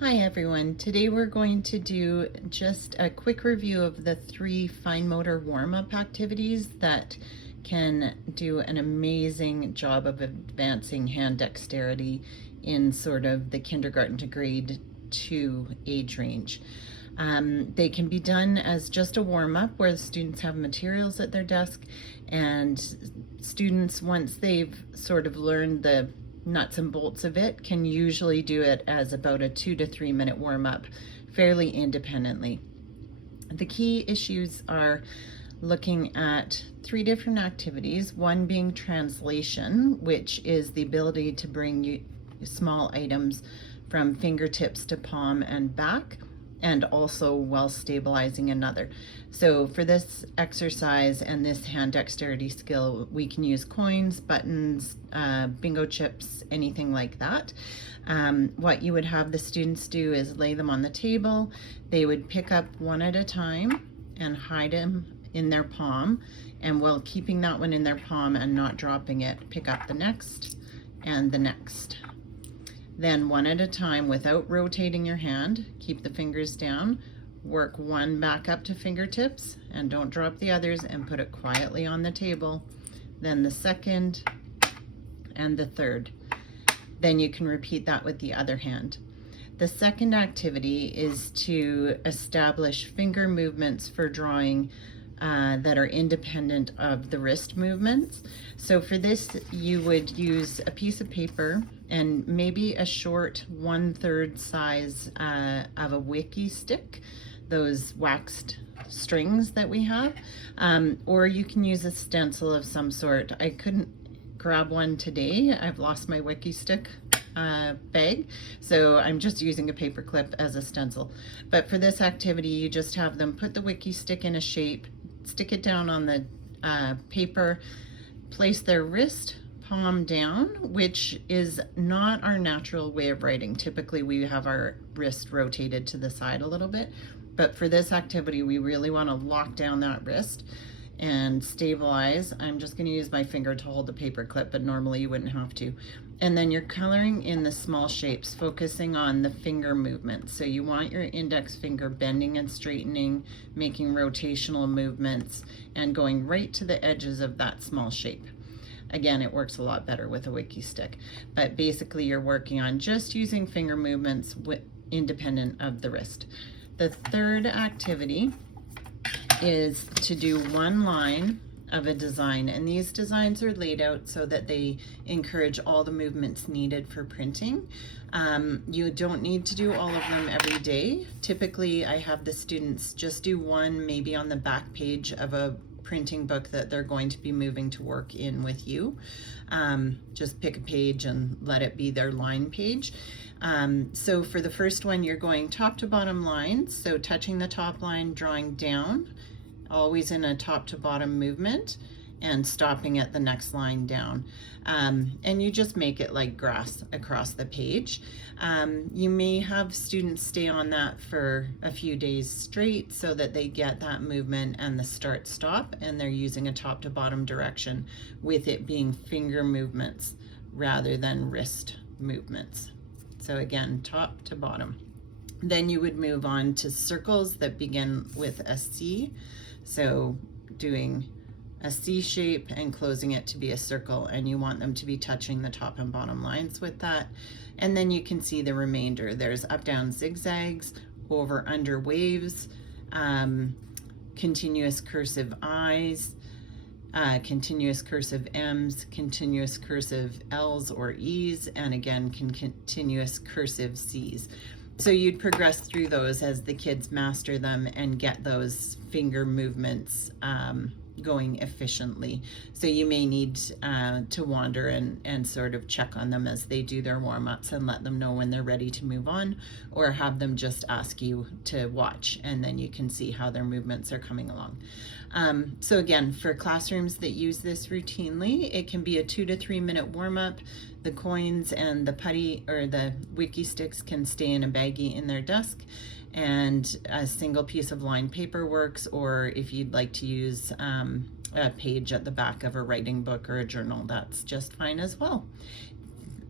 Hi everyone. Today we're going to do just a quick review of the 3 fine motor warm-up activities that can do an amazing job of advancing hand dexterity in sort of the kindergarten to grade 2 age range. They can be done as just a warm-up where the students have materials at their desk, and students, once they've sort of learned the nuts and bolts of it, can usually do it as about a 2 to 3 minute warm-up fairly independently. The key issues are looking at 3 different activities, one being translation, which is the ability to bring small items from fingertips to palm and back, and also while stabilizing another. So for this exercise and this hand dexterity skill, we can use coins, buttons, bingo chips, anything like that. What you would have the students do is lay them on the table. They would pick up one at a time and hide them in their palm, and while keeping that one in their palm and not dropping it, pick up the next and the next. Then one at a time, without rotating your hand, keep the fingers down, work one back up to fingertips, and don't drop the others, and put it quietly on the table. Then the second and the third. Then you can repeat that with the other hand. The second activity is to establish finger movements for drawing that are independent of the wrist movements. So for this, you would use a piece of paper and maybe a short 1/3 size of a Wikki Stix, those waxed strings that we have, or you can use a stencil of some sort. I couldn't grab one today. I've lost my Wikki Stix bag, so I'm just using a paper clip as a stencil. But for this activity, you just have them put the Wikki Stix in a shape, stick it down on the paper, place their wrist palm down, which is not our natural way of writing. Typically we have our wrist rotated to the side a little bit, but for this activity we really want to lock down that wrist and stabilize. I'm just going to use my finger to hold the paper clip, but normally you wouldn't have to. And then you're coloring in the small shapes, focusing on the finger movements. So you want your index finger bending and straightening, making rotational movements, and going right to the edges of that small shape. Again, it works a lot better with a Wikki Stix, but basically you're working on just using finger movements independent of the wrist. The third activity is to do one line of a design, and these designs are laid out so that they encourage all the movements needed for printing. You don't need to do all of them every day. Typically I have the students just do one maybe on the back page of a printing book that they're going to be moving to work in with you. Just pick a page and let it be their line page. So for the first one, you're going top to bottom lines, so touching the top line, drawing down, always in a top to bottom movement, and stopping at the next line down. And you just make it like grass across the page. You may have students stay on that for a few days straight so that they get that movement and the start stop, and they're using a top to bottom direction with it being finger movements rather than wrist movements. So again, top to bottom. Then you would move on to circles that begin with a C. So doing a C shape and closing it to be a circle, and you want them to be touching the top and bottom lines with that. And then you can see the remainder. There's up down zigzags, over under waves, continuous cursive I's, continuous cursive M's, continuous cursive L's or E's, and again continuous cursive C's. So you'd progress through those as the kids master them and get those finger movements going efficiently. So you may need to wander and sort of check on them as they do their warm-ups and let them know when they're ready to move on, or have them just ask you to watch, and then you can see how their movements are coming along. So again, for classrooms that use this routinely, it can be a 2 to 3 minute warm-up. The coins and the putty or the Wikki Stix can stay in a baggie in their desk, and a single piece of lined paper works, or if you'd like to use a page at the back of a writing book or a journal, that's just fine as well.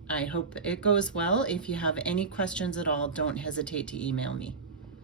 I hope it goes well. If you have any questions at all, don't hesitate to email me.